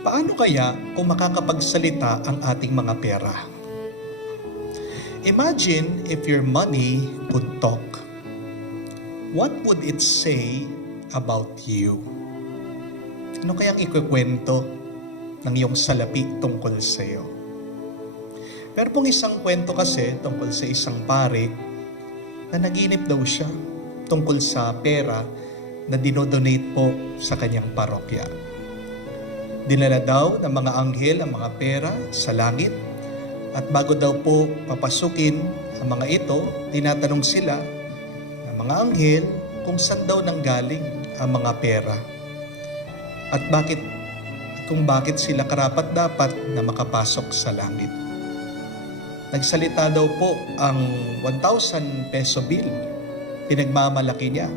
Paano kaya kung makakapagsalita ang ating mga pera? Imagine if your money could talk. What would it say about you? Ano kayang ikukwento ng iyong salapi tungkol sa iyo? Pero pong isang kwento kasi tungkol sa isang pare na naginip daw siya tungkol sa pera na dinodonate po sa kanyang parokya. Dinala daw ng mga anghel ang mga pera sa langit at bago daw po papasukin ang mga ito, tinatanong sila ng mga anghel kung saan daw nanggaling ang mga pera at kung bakit sila karapat-dapat na makapasok sa langit. Nagsalita daw po ang 1,000 peso bill. Pinagmamalaki niya.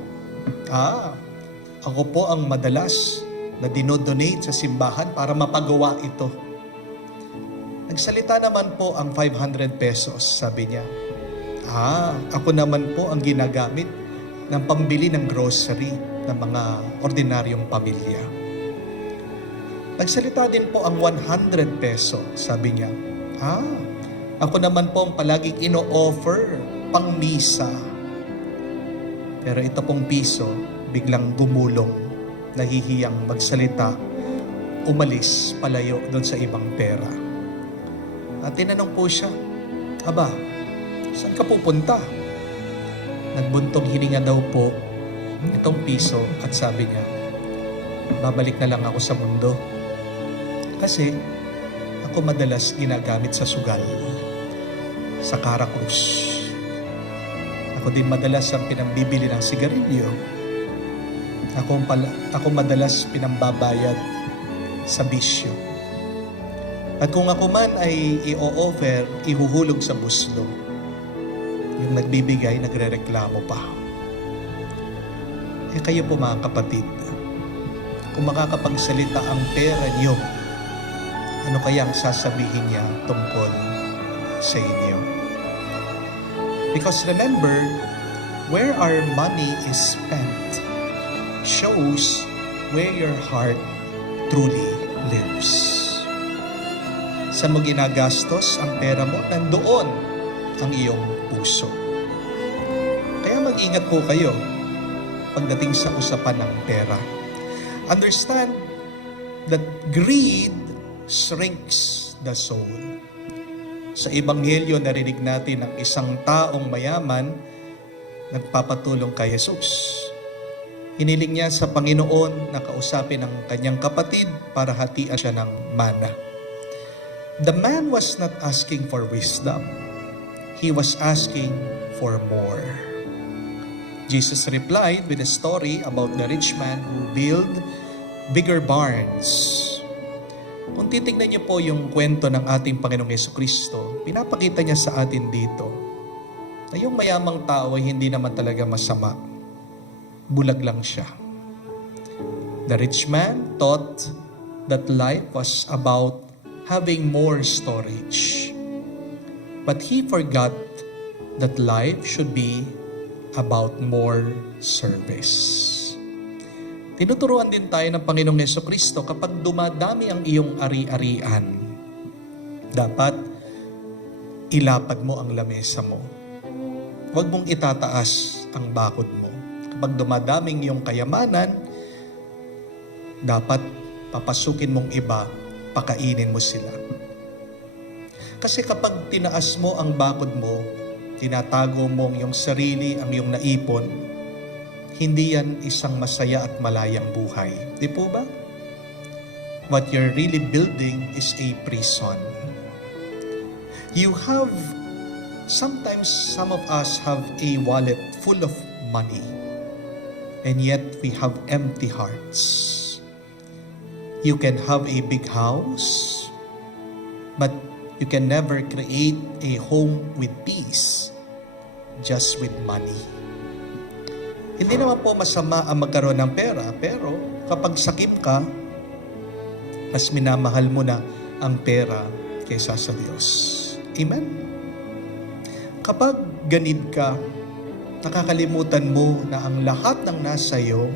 Ako po ang madalas na dinodonate sa simbahan para mapagawa ito. Nagsalita naman po ang 500 pesos, sabi niya. Ako naman po ang ginagamit ng pambili ng grocery ng mga ordinaryong pamilya. Nagsalita din po ang 100 peso, sabi niya. Ako naman po ang palaging ino-offer pang misa. Pero ito pong piso, biglang gumulong, nahihiyang magsalita, umalis, palayo doon sa ibang pera. At tinanong po siya, saan ka pupunta? Nagbuntong hininga daw po itong piso at sabi niya, babalik na lang ako sa mundo. Kasi ako madalas ginagamit sa sugal, sa Karakrus. Ako din madalas ang pinambibili ng sigarilyo. Ako madalas pinambabayad sa bisyo. At kung ako man ay i-offer, ihuhulog sa buslo. Yung nagbibigay, nagrereklamo pa. Kayo po mga kapatid, kung makakapagsalita ang pera niyo, ano kayang sasabihin niya tungkol sa inyo? Because remember, where our money is spent shows where your heart truly lives. Sa mo ginagastos ang pera mo, nandoon ang iyong puso. Kaya mag-ingat po kayo pagdating sa usapan ng pera. Understand that greed shrinks the soul. Sa Ebanghelyo, narinig natin ang isang taong mayaman nagpapatulong kay Jesus. Hiniling niya sa Panginoon na kausapin ang kanyang kapatid para hatian siya ng mana. The man was not asking for wisdom. He was asking for more. Jesus replied with a story about the rich man who built bigger barns. Kung titignan niyo po yung kwento ng ating Panginoong Jesucristo, pinapakita niya sa atin dito na yung mayamang tao ay hindi naman talaga masama. Bulag lang siya. The rich man thought that life was about having more storage. But he forgot that life should be about more service. Tinuturuan din tayo ng Panginoong Jesucristo kapag dumadami ang iyong ari-arian, dapat ilapad mo ang lamesa mo. Huwag mong itataas ang bakod mo. Kapag dumadaming iyong kayamanan, dapat papasukin mong iba, pakainin mo sila. Kasi kapag tinaas mo ang bakod mo, tinatago mo ang iyong sarili, ang iyong naipon, hindi yan isang masaya at malayang buhay. Di po ba? What you're really building is a prison. Sometimes some of us have a wallet full of money, and yet we have empty hearts. You can have a big house, but you can never create a home with peace just with money. Hindi naman po masama ang magkaroon ng pera, pero kapag sakim ka, mas minamahal mo na ang pera kaysa sa Diyos. Amen? Kapag ganid ka, nakakalimutan mo na ang lahat ng nasa iyo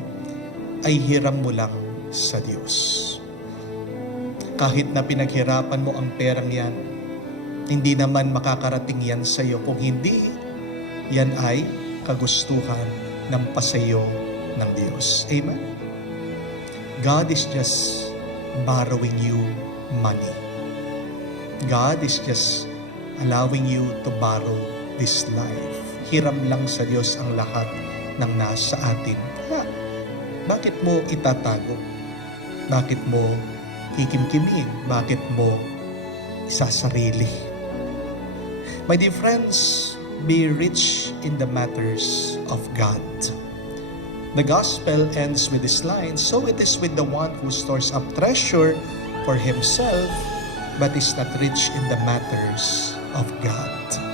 ay hiram mo lang sa Diyos. Kahit na pinaghirapan mo ang perang yan, hindi naman makakarating yan sa iyo kung hindi yan ay kagustuhan ng pasayo ng Diyos. Amen? God is just borrowing you money. God is just allowing you to borrow this life. Hiram lang sa Diyos ang lahat ng nasa atin. Kaya, bakit mo itatago? Bakit mo kikimkimin? Bakit mo isasarili? My dear friends, be rich in the matters of God. The gospel ends with this line, so it is with the one who stores up treasure for himself, but is not rich in the matters of God.